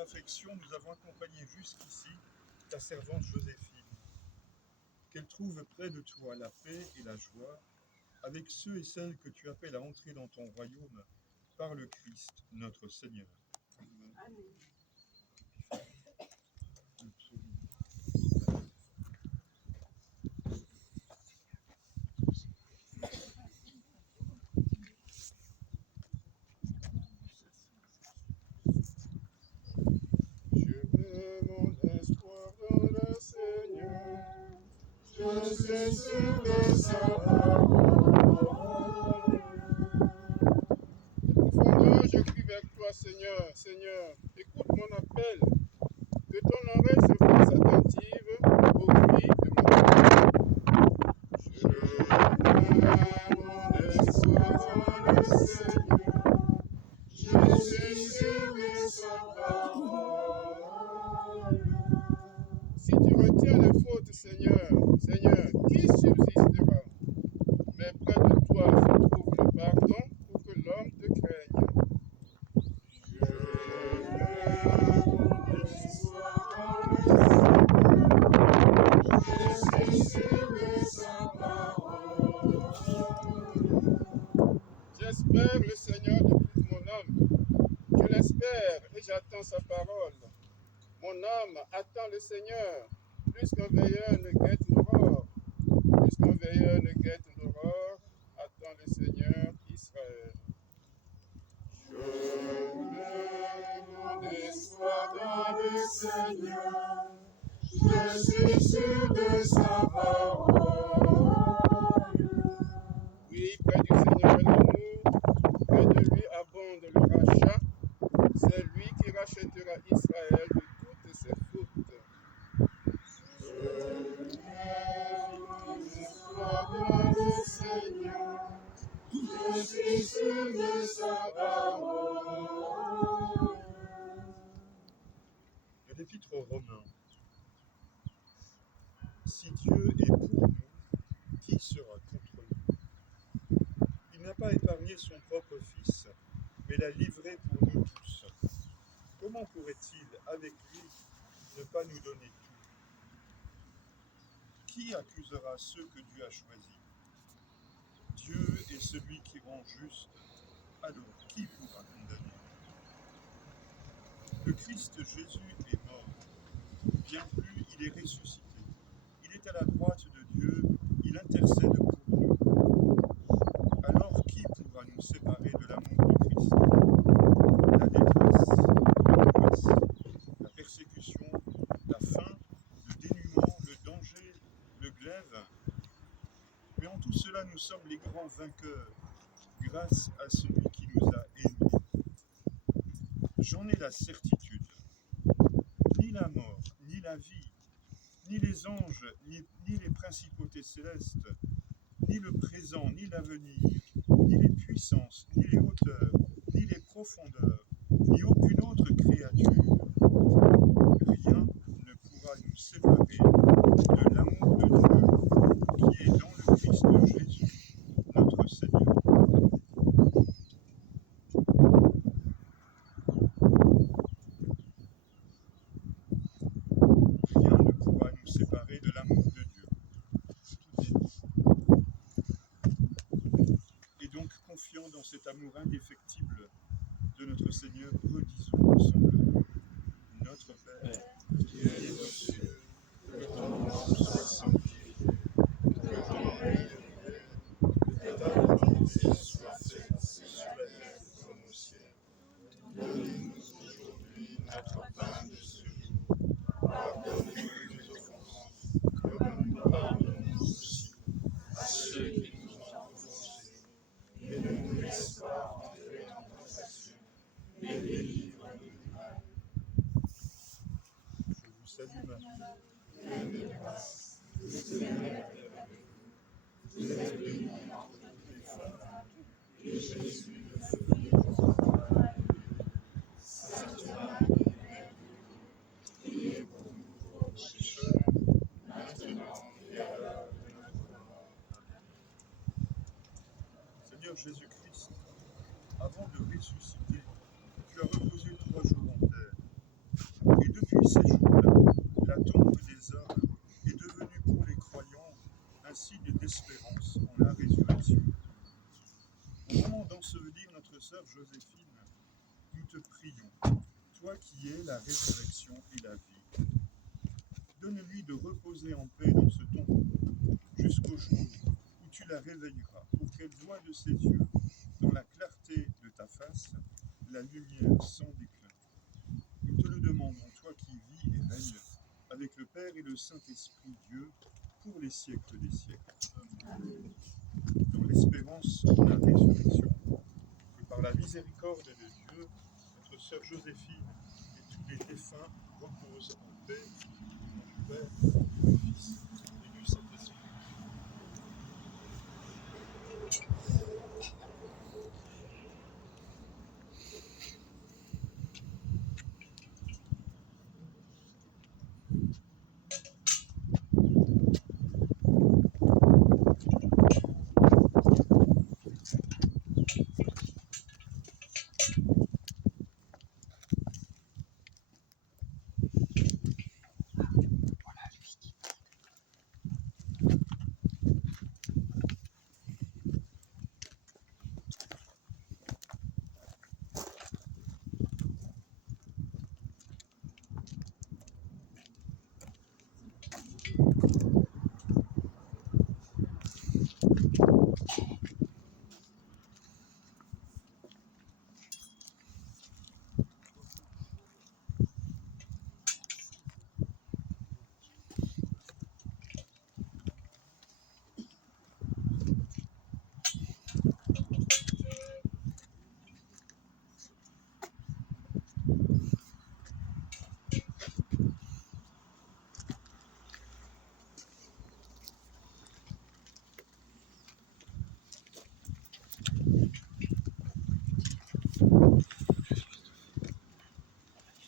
votre affection, nous avons accompagné jusqu'ici ta servante Joséphine. Qu'elle trouve près de toi la paix et la joie avec ceux et celles que tu appelles à entrer dans ton royaume par le Christ, notre Seigneur. Amen. Je suis sûr de sa parole. De profondeur, je crie vers toi, Seigneur. Seigneur, écoute mon appel. Que ton oreille se fasse attentive au cri de mon cœur. Je mets mon espoir dans le Seigneur. Je suis sûr de sa parole. Si tu retiens les fautes, Seigneur, qui subsistera? Mais près de toi se trouve le pardon pour que l'homme te craigne. Je mets mon espoir dans le Seigneur. Je suis sûr de sa parole. J'espère le Seigneur de toute mon âme. Je l'espère et j'attends sa parole. Mon âme attend le Seigneur, plus qu'un veilleur ne guette l'aurore. Plus qu'un veilleur ne guette l'aurore, attend le Seigneur Israël. Je mets mon espoir dans le Seigneur. Je suis sûr de sa parole. Oui, près du Seigneur est l'amour, près de lui abonde le rachat. C'est lui qui rachètera Israël de toutes ses fautes. Je mets mon espoir dans le Seigneur. Je suis sûr de sa parole. De l'Épître aux Romains. Si Dieu est pour nous, qui sera contre nous? Il n'a pas épargné son propre Fils, mais l'a livré pour nous tous. Comment pourrait-il, avec lui, ne pas nous donner tout? Qui accusera ceux que Dieu a choisis? Dieu est celui qui rend juste. Alors, qui pourra condamner? Le Christ Jésus est mort. Bien plus, il est ressuscité. Il est à la droite de Dieu. Il intercède pour nous. Alors, qui pourra nous séparer de l'amour de Christ? La détresse, l'angoisse, la persécution, la faim, le dénuement, le danger, le glaive. Mais en tout cela, nous sommes les grands vainqueurs, grâce à celui qui nous a aimés. J'en ai la certitude. Ni la mort, ni la vie, ni les anges, ni les principautés célestes, ni le présent, ni l'avenir, ni les puissances, ni les hauteurs, ni les profondeurs, ni aucune autre créature. Rien ne pourra nous séparer de l'amour de Dieu qui est dans le Christ Jésus, notre Seigneur. Rien ne pourra nous séparer de l'amour de Dieu. Et donc, confiant dans cet amour indéfectible de notre Seigneur, redisons ensemble: Notre Père, Qui es aux cieux, que ton nom soit sanctifié, que ton règne vienne, que ta volonté soit faite sur la terre comme au ciel. Donne-nous aujourd'hui notre pain de ce jour. Pardonne-nous nos offenses, comme nous pardonnons aussi à ceux qui nous ont offensés. Et ne nous laisse pas entrer en tentation, mais délivre-nous du mal. je vous salue Marie, Pleine de grâce, le Seigneur est avec vous. Vous êtes bénie entre toutes les femmes, et Jésus, le fruit de vos entrailles, est béni. Sainte Marie, Mère de Dieu, priez pour nous pauvres pécheurs, maintenant et à l'heure de notre mort. Seigneur Jésus-Christ, avant de ressusciter, tu as reposé 3 jours en terre. ces jours-là, la tombe des hommes est devenue pour les croyants un signe d'espérance en la résurrection. Au moment d'ensevelir notre sœur Joséphine, nous te prions, toi qui es la résurrection et la vie. Donne-lui de reposer en paix dans ce tombeau jusqu'au jour où tu la réveilleras pour qu'elle voie de ses yeux, dans la clarté de ta face, la lumière sans déclin. Nous te le demandons, toi qui vis et règnes avec le Père et le Saint-Esprit, Dieu, pour les siècles des siècles. Dans l'espérance de la résurrection, et par la miséricorde de Dieu, notre sœur Joséphine